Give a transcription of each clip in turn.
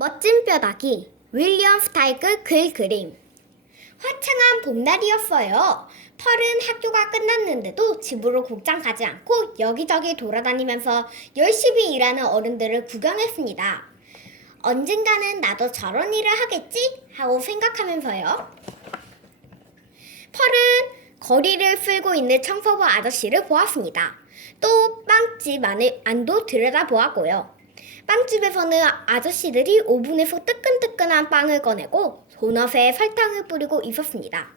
멋진 뼈다귀 윌리엄 스타이크 글 그림. 화창한 봄날이었어요. 펄은 학교가 끝났는데도 집으로 곧장 가지 않고 여기저기 돌아다니면서 열심히 일하는 어른들을 구경했습니다. 언젠가는 나도 저런 일을 하겠지? 하고 생각하면서요. 펄은 거리를 쓸고 있는 청소부 아저씨를 보았습니다. 또 빵집 안도 들여다보았고요. 빵집에서는 아저씨들이 오븐에서 뜨끈뜨끈한 빵을 꺼내고 도넛에 설탕을 뿌리고 있었습니다.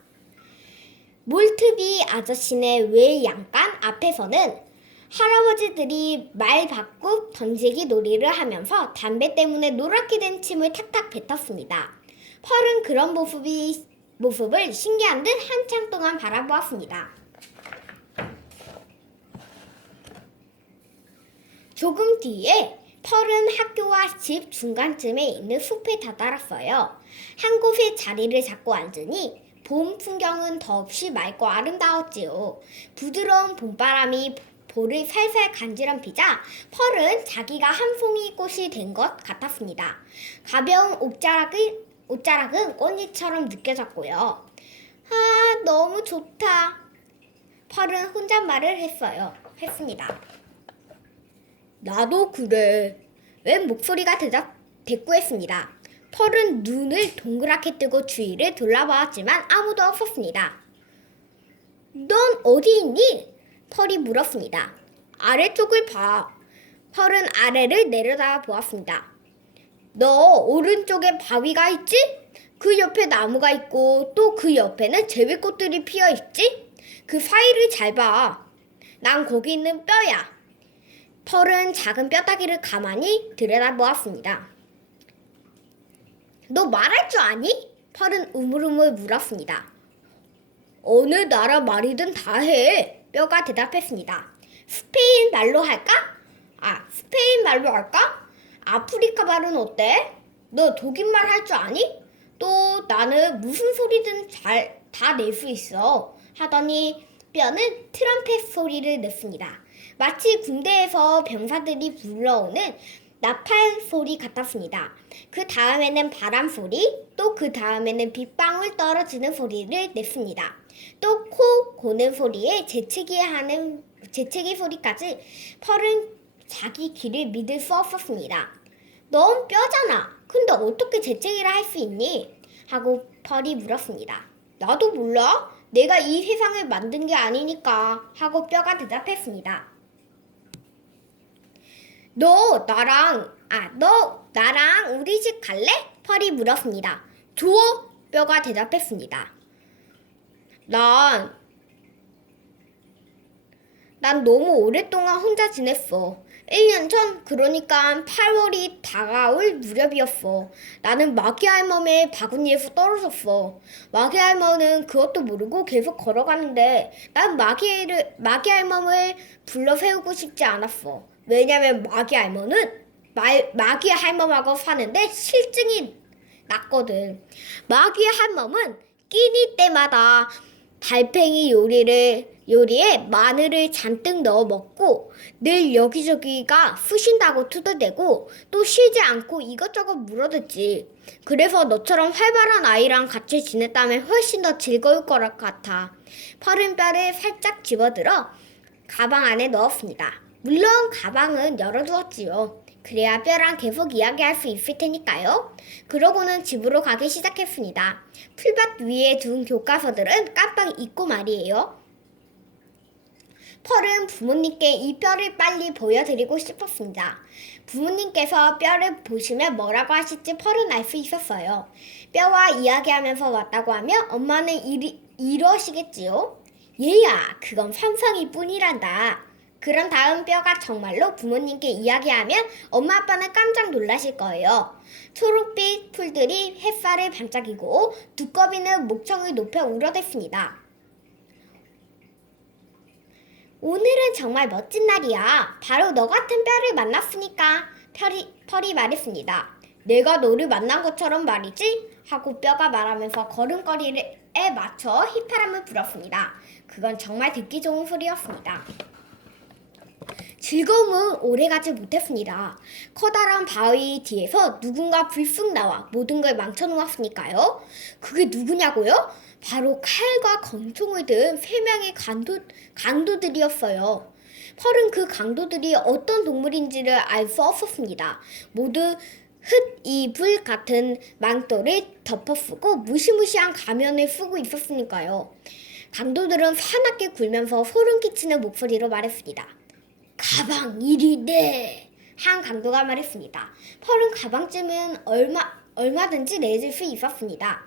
몰트비 아저씨네 외양간 앞에서는 할아버지들이 말바꿈 던지기 놀이를 하면서 담배 때문에 노랗게 된 침을 탁탁 뱉었습니다. 펄은 그런 모습을 신기한 듯 한참 동안 바라보았습니다. 조금 뒤에 펄은 학교와 집 중간쯤에 있는 숲에 다다랐어요. 한 곳에 자리를 잡고 앉으니 봄 풍경은 더없이 맑고 아름다웠지요. 부드러운 봄바람이 볼을 살살 간지럼피자 펄은 자기가 한 송이 꽃이 된 것 같았습니다. 가벼운 옷자락은 꽃잎처럼 느껴졌고요. 아, 너무 좋다. 펄은 혼잣말을 했습니다. 나도 그래. 웬 목소리가 대꾸했습니다. 펄은 눈을 동그랗게 뜨고 주위를 둘러보았지만 아무도 없었습니다. 넌 어디 있니? 펄이 물었습니다. 아래쪽을 봐. 펄은 아래를 내려다 보았습니다. 너 오른쪽에 바위가 있지? 그 옆에 나무가 있고 또 그 옆에는 제비꽃들이 피어 있지? 그 사이를 잘 봐. 난 거기 있는 뼈야. 펄은 작은 뼈다귀를 가만히 들여다보았습니다. 너 말할 줄 아니? 펄은 우물우물 물었습니다. 어느 나라 말이든 다 해. 뼈가 대답했습니다. 스페인 말로 할까? 스페인 말로 할까? 아프리카 말은 어때? 너 독일 말 할 줄 아니? 또 나는 무슨 소리든 다 낼 수 있어. 하더니 뼈는 트럼펫 소리를 냈습니다. 마치 군대에서 병사들이 불러오는 나팔 소리 같았습니다. 그 다음에는 바람 소리, 또 그 다음에는 빗방울 떨어지는 소리를 냈습니다. 또 코 고는 소리에 재채기 소리까지 펄은 자기 귀를 믿을 수 없었습니다. 넌 뼈잖아. 근데 어떻게 재채기를 할 수 있니? 하고 펄이 물었습니다. 나도 몰라. 내가 이 세상을 만든 게 아니니까. 하고 뼈가 대답했습니다. 너 나랑 우리 집 갈래? 펄이 물었습니다. 좋아. 뼈가 대답했습니다. 난 너무 오랫동안 혼자 지냈어. 1년 전, 그러니까 8월이 다가올 무렵이었어. 나는 마귀 할멈의 바구니에서 떨어졌어. 마귀 할멈은 그것도 모르고 계속 걸어가는데 난 마귀 할멈을 불러 세우고 싶지 않았어. 왜냐면 마귀 할멈하고 사는데 실증이 났거든. 마귀 할멈은 끼니 때마다 달팽이 요리에 마늘을 잔뜩 넣어 먹고 늘 여기저기가 쑤신다고 투덜대고 또 쉬지 않고 이것저것 물어댔지. 그래서 너처럼 활발한 아이랑 같이 지냈다면 훨씬 더 즐거울 것 같아. 펄은 뼈를 살짝 집어들어 가방 안에 넣었습니다. 물론 가방은 열어두었지요. 그래야 뼈랑 계속 이야기할 수 있을 테니까요. 그러고는 집으로 가기 시작했습니다. 풀밭 위에 둔 교과서들은 깜빡 잊고 말이에요. 펄은 부모님께 이 뼈를 빨리 보여드리고 싶었습니다. 부모님께서 뼈를 보시면 뭐라고 하실지 펄은 알 수 있었어요. 뼈와 이야기하면서 왔다고 하면 엄마는 이러시겠지요. 얘야, 그건 상상일 뿐이란다. 그런 다음 뼈가 정말로 부모님께 이야기하면 엄마 아빠는 깜짝 놀라실 거예요. 초록빛 풀들이 햇살을 반짝이고 두꺼비는 목청을 높여 울어댔습니다. 오늘은 정말 멋진 날이야. 바로 너 같은 뼈를 만났으니까. 펄이 말했습니다. 내가 너를 만난 것처럼 말이지? 하고 뼈가 말하면서 걸음걸이에 맞춰 휘파람을 불었습니다. 그건 정말 듣기 좋은 소리였습니다. 즐거움은 오래가지 못했습니다. 커다란 바위 뒤에서 누군가 불쑥 나와 모든 걸 망쳐놓았으니까요. 그게 누구냐고요? 바로 칼과 권총을 든 세 명의 강도들이었어요. 펄은 그 강도들이 어떤 동물인지를 알 수 없었습니다. 모두 흙이불 같은 망토를 덮어쓰고 무시무시한 가면을 쓰고 있었으니까요. 강도들은 사납게 굴면서 소름 끼치는 목소리로 말했습니다. 가방 일이네. 한 강도가 말했습니다. 펄은 가방쯤은 얼마든지 내줄 수 있었습니다.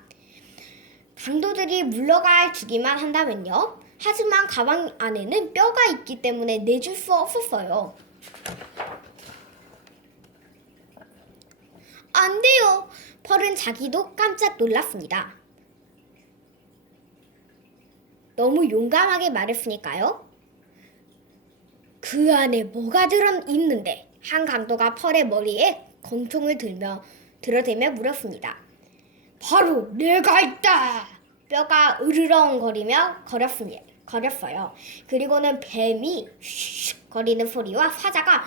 강도들이 물러가 주기만 한다면요. 하지만 가방 안에는 뼈가 있기 때문에 내줄 수 없었어요. 안 돼요. 펄은 자기도 깜짝 놀랐습니다. 너무 용감하게 말했으니까요. 그 안에 뭐가 들어있는데? 한 강도가 펄의 머리에 권총을 들어대며 물었습니다. 바로 내가 있다. 뼈가 으르렁거리며 거렸어요. 그리고는 뱀이 슉 거리는 소리와 사자가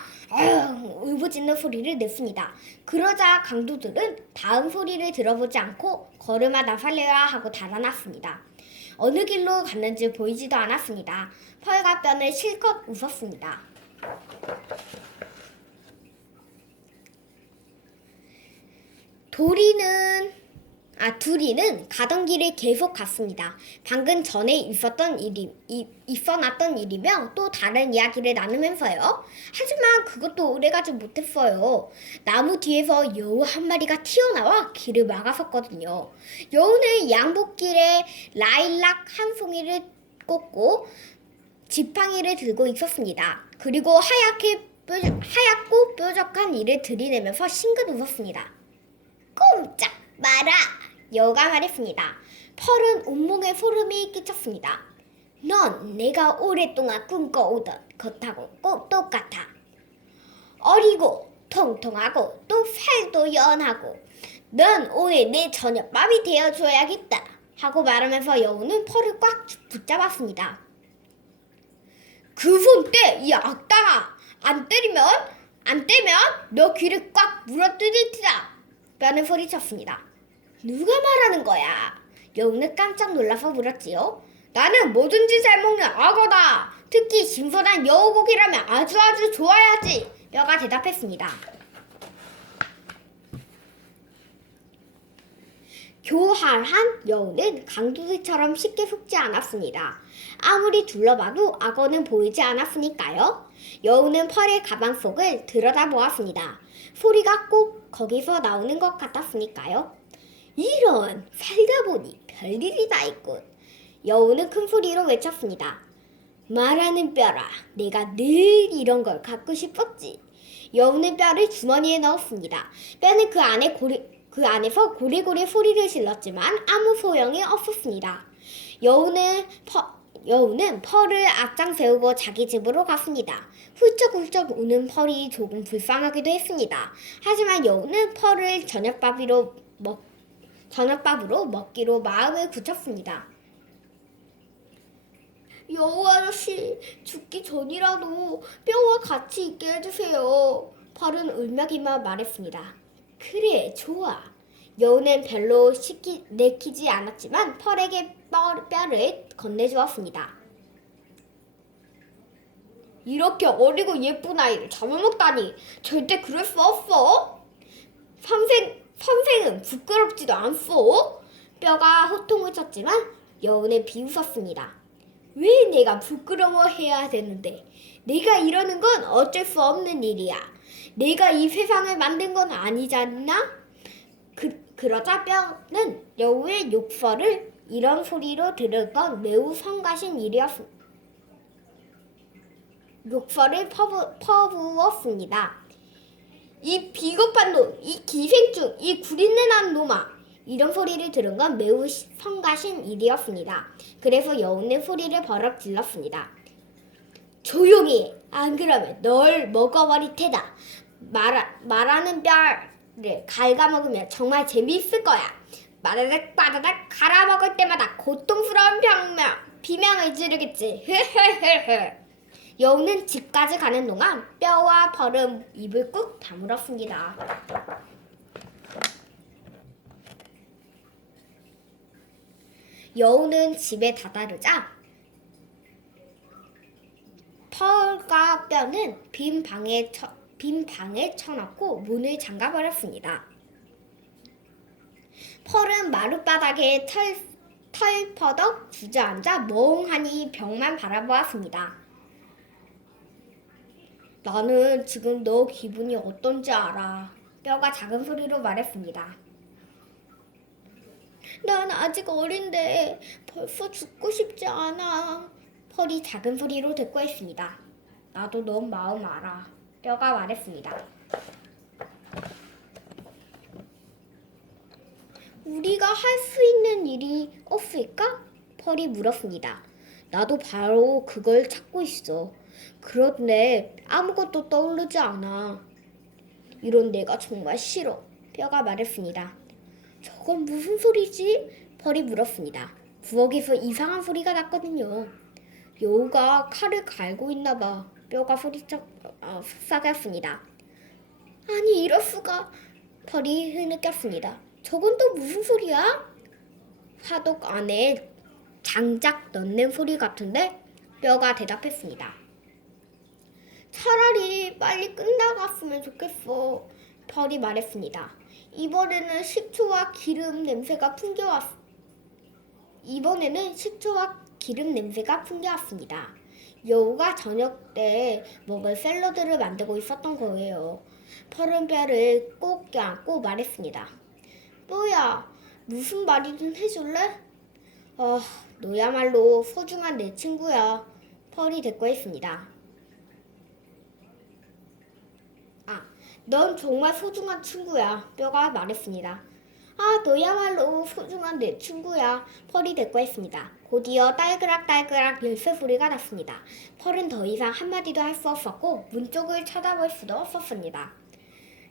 울부짖는 소리를 냈습니다. 그러자 강도들은 다음 소리를 들어보지 않고 걸음아 나살려야 하고 달아났습니다. 어느 길로 갔는지 보이지도 않았습니다. 펄과 뼈는 실컷 웃었습니다. 둘이는 가던 길을 계속 갔습니다. 방금 전에 있어났던 일이며 또 다른 이야기를 나누면서요. 하지만 그것도 오래가지 못했어요. 나무 뒤에서 여우 한 마리가 튀어나와 길을 막았었거든요. 여우는 양복길에 라일락 한 송이를 꽂고 지팡이를 들고 있었습니다. 그리고 하얗고 뾰족한 이를 들이대면서 싱긋 웃었습니다. 꼼짝 마라! 여우가 말했습니다. 펄은 온몸에 소름이 끼쳤습니다. 넌 내가 오랫동안 꿈꿔오던 것하고 꼭 똑같아. 어리고 통통하고 또 살도 연하고 넌 오늘 내 저녁밥이 되어줘야겠다 하고 말하면서 여우는 펄을 꽉 붙잡았습니다. 그 손 떼, 이 악당아! 안 떼면 너 귀를 꽉 물어뜯을 테다! 뼈는 소리쳤습니다. 누가 말하는 거야? 여우는 깜짝 놀라서 물었지요. 나는 뭐든지 잘 먹는 악어다. 특히 신선한 여우고기라면 아주 좋아야지. 뼈가 대답했습니다. 교활한 여우는 강도들처럼 쉽게 속지 않았습니다. 아무리 둘러봐도 악어는 보이지 않았으니까요. 여우는 펄의 가방 속을 들여다보았습니다. 소리가 꼭 거기서 나오는 것 같았으니까요. 이런, 살다 보니 별일이 다 있군. 여우는 큰 소리로 외쳤습니다. 말하는 뼈라, 내가 늘 이런 걸 갖고 싶었지. 여우는 뼈를 주머니에 넣었습니다. 뼈는 그 안에서 고래고래 소리를 질렀지만 아무 소용이 없었습니다. 여우는 펄을 앞장 세우고 자기 집으로 갔습니다. 훌쩍훌쩍 우는 펄이 조금 불쌍하기도 했습니다. 하지만 여우는 펄을 저녁밥으로 먹기로 마음을 굳혔습니다. 여우 아저씨, 죽기 전이라도 뼈와 같이 있게 해주세요. 펄은 울먹이며 말했습니다. 그래, 좋아. 여우는 별로 내키지 않았지만 펄에게 뼈를 건네주었습니다. 이렇게 어리고 예쁜 아이를 잡아먹다니 절대 그럴 수 없어. 선생은 부끄럽지도 않소. 뼈가 호통을 쳤지만 여우는 비웃었습니다. 왜 내가 부끄러워해야 되는데? 내가 이러는 건 어쩔 수 없는 일이야. 내가 이 세상을 만든 건 아니잖아? 그러자 뼈는 여우의 욕설을 이런 소리로 들은 건 매우 성가신 일이었습니다. 욕설을 퍼부었습니다. 이 비겁한 놈, 이 기생충, 이 구린내 난 놈아. 이런 소리를 들은 건 매우 성가신 일이었습니다. 그래서 여우는 소리를 버럭 질렀습니다. 조용히, 안 그러면 널 먹어버릴 테다. 말하는 뼈를 갉아먹으면 정말 재미있을 거야. 마다닥 갈아먹을 때마다 고통스러운 비명을 지르겠지. 여우는 집까지 가는 동안 뼈와 펄은 입을 꾹 다물었습니다. 여우는 집에 다다르자 펄과 뼈는 빈 방에 쳐넣고 문을 잠가버렸습니다. 펄은 마룻바닥에 털퍼덕 주저앉아 멍하니 벽만 바라보았습니다. 나는 지금 너 기분이 어떤지 알아. 뼈가 작은 소리로 말했습니다. 난 아직 어린데 벌써 죽고 싶지 않아. 펄이 작은 소리로 대꾸했습니다. 나도 넌 마음 알아. 뼈가 말했습니다. 우리가 할 수 있는 일이 없을까? 펄이 물었습니다. 나도 바로 그걸 찾고 있어. 그런데 아무것도 떠오르지 않아. 이런 내가 정말 싫어. 뼈가 말했습니다. 저건 무슨 소리지? 펄이 물었습니다. 부엌에서 이상한 소리가 났거든요. 여우가 칼을 갈고 있나 봐. 뼈가 속삭였습니다. 아니 이럴 수가. 펄이 흐느꼈습니다. 저건 또 무슨 소리야? 화덕 안에 장작 넣는 소리 같은데? 뼈가 대답했습니다. 차라리 빨리 끝나갔으면 좋겠어. 펄이 말했습니다. 이번에는 식초와 기름 냄새가 풍겨왔습니다. 여우가 저녁 때 먹을 샐러드를 만들고 있었던 거예요. 펄은 뼈를 꼭 껴안고 말했습니다. 뼈야, 무슨 말이든 해줄래? 너야말로 소중한 내 친구야. 펄이 대꾸했습니다. 넌 정말 소중한 친구야. 뼈가 말했습니다. 너야말로 소중한 내 친구야. 펄이 대꾸했습니다. 곧이어 딸그락딸그락 열쇠 소리가 났습니다. 펄은 더 이상 한마디도 할 수 없었고 문 쪽을 쳐다볼 수도 없었습니다.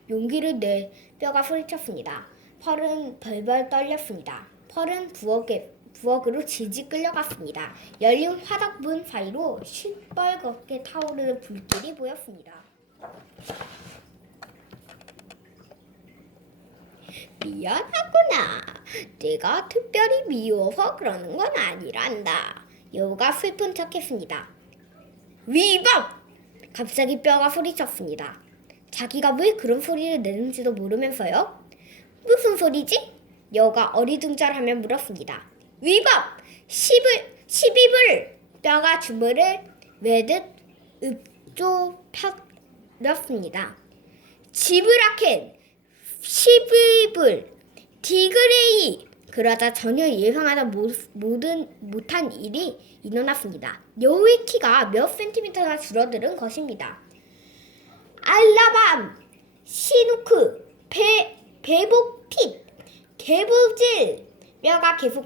용기를 내. 뼈가 소리쳤습니다. 펄은 벌벌 떨렸습니다. 펄은 부엌으로 질질 끌려갔습니다. 열린 화덕문 사이로 시뻘겋게 타오르는 불길이 보였습니다. 미안하구나. 내가 특별히 미워서 그러는 건 아니란다. 여우가 슬픈 척했습니다. 위법! 갑자기 뼈가 소리쳤습니다. 자기가 왜 그런 소리를 내는지도 모르면서요? 무슨 소리지? 여우가 어리둥절하며 물었습니다. 위법! 시비불! 뼈가 주물을 외듯 읍조 펴렸습니다. 지브라켄! 시비불! 디그레이! 그러자 전혀 예상하지 못한 일이 일어났습니다. 여우의 키가 몇 센티미터나 줄어드는 것입니다. 알라밤! 시누크! 배복핏! 개부질! 뼈가 계속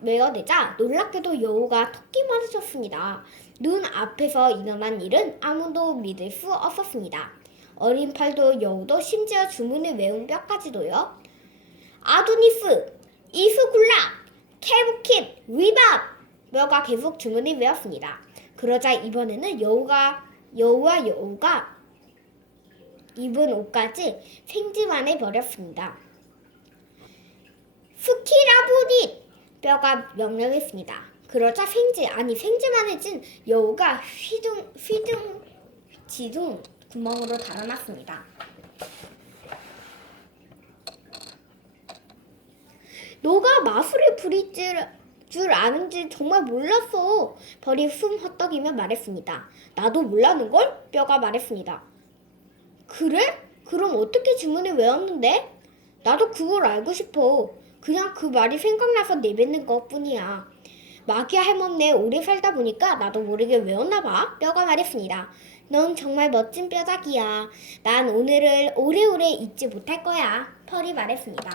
외어대자 놀랍게도 여우가 토끼 맞으셨습니다. 눈 앞에서 일어난 일은 아무도 믿을 수 없었습니다. 어린 팔도 여우도 심지어 주문을 외운 뼈까지도요. 아도니스! 이스굴라! 캐브킷! 위밥! 뼈가 계속 주문을 외웠습니다. 그러자 이번에는 여우와 여우가 입은 옷까지 생지만해 버렸습니다. 스키라보닛! 뼈가 명령했습니다. 그러자 생지만해진 여우가 지둥 구멍으로 달아났습니다. 너가 마술을 부릴 줄 아는지 정말 몰랐어. 벌이 숨 헛떡이며 말했습니다. 나도 몰랐는걸? 뼈가 말했습니다. 그래? 그럼 어떻게 주문을 외웠는데? 나도 그걸 알고 싶어. 그냥 그 말이 생각나서 내뱉는 것뿐이야. 마귀 할멈네 오래 살다 보니까 나도 모르게 외웠나 봐. 뼈가 말했습니다. 넌 정말 멋진 뼈다귀야. 난 오늘을 오래오래 잊지 못할 거야. 펄이 말했습니다.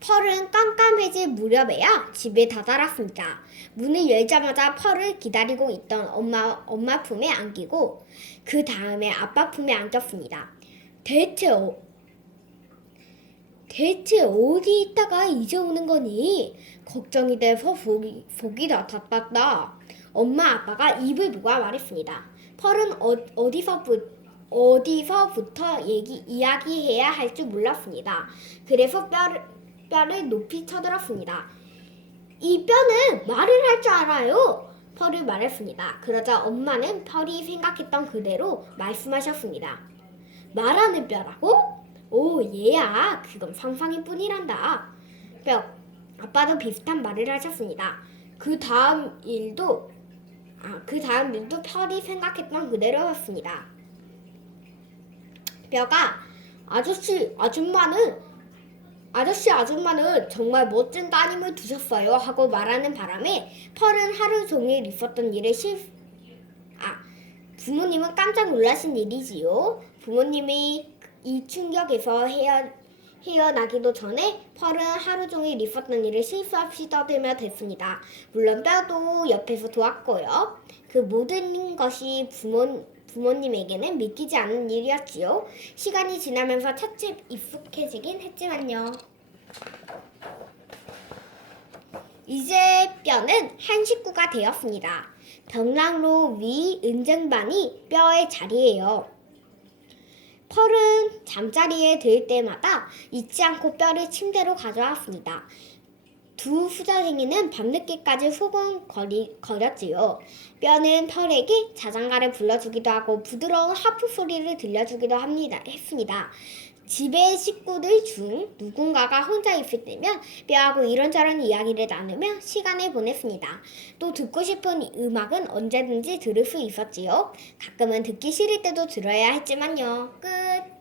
펄은 깜깜해질 무렵에야 집에 다다랐습니다. 문을 열자마자 펄을 기다리고 있던 엄마 품에 안기고 그 다음에 아빠 품에 안겼습니다. 대체 어디 있다가 이제 오는 거니? 걱정이 돼서 복이 나탔다. 엄마 아빠가 입을 모아 말했습니다. 펄은 어디서부터 이야기해야 할 줄 몰랐습니다. 그래서 뼈를 높이 쳐들었습니다. 이 뼈는 말을 할 줄 알아요. 펄이 말했습니다. 그러자 엄마는 펄이 생각했던 그대로 말씀하셨습니다. 말하는 뼈라고? 오, 얘야, 그건 상상일 뿐이란다. 뼈, 아빠도 비슷한 말을 하셨습니다. 그 다음 일도 펄이 생각했던 그대로였습니다. 뼈가 아저씨, 아줌마는 정말 멋진 따님을 두셨어요 하고 말하는 바람에 펄은 하루 종일 있었던 일에 부모님은 깜짝 놀라신 일이지요. 부모님이 이 충격에서 헤어나기도 전에 펄은 하루 종일 있었던 일을 실수 없이 떠들며 됐습니다. 물론 뼈도 옆에서 도왔고요. 그 모든 것이 부모님에게는 믿기지 않는 일이었지요. 시간이 지나면서 차츰 익숙해지긴 했지만요. 이제 뼈는 한 식구가 되었습니다. 벽난로 위 은쟁반이 뼈의 자리예요. 펄은 잠자리에 들 때마다 잊지 않고 뼈를 침대로 가져왔습니다. 두 후자생이는 밤늦게까지 소곤거렸지요. 뼈는 펄에게 자장가를 불러주기도 하고 부드러운 하프 소리를 들려주기도 했습니다. 집의 식구들 중 누군가가 혼자 있을 때면 뼈하고 이런저런 이야기를 나누며 시간을 보냈습니다. 또 듣고 싶은 음악은 언제든지 들을 수 있었지요. 가끔은 듣기 싫을 때도 들어야 했지만요. 끝!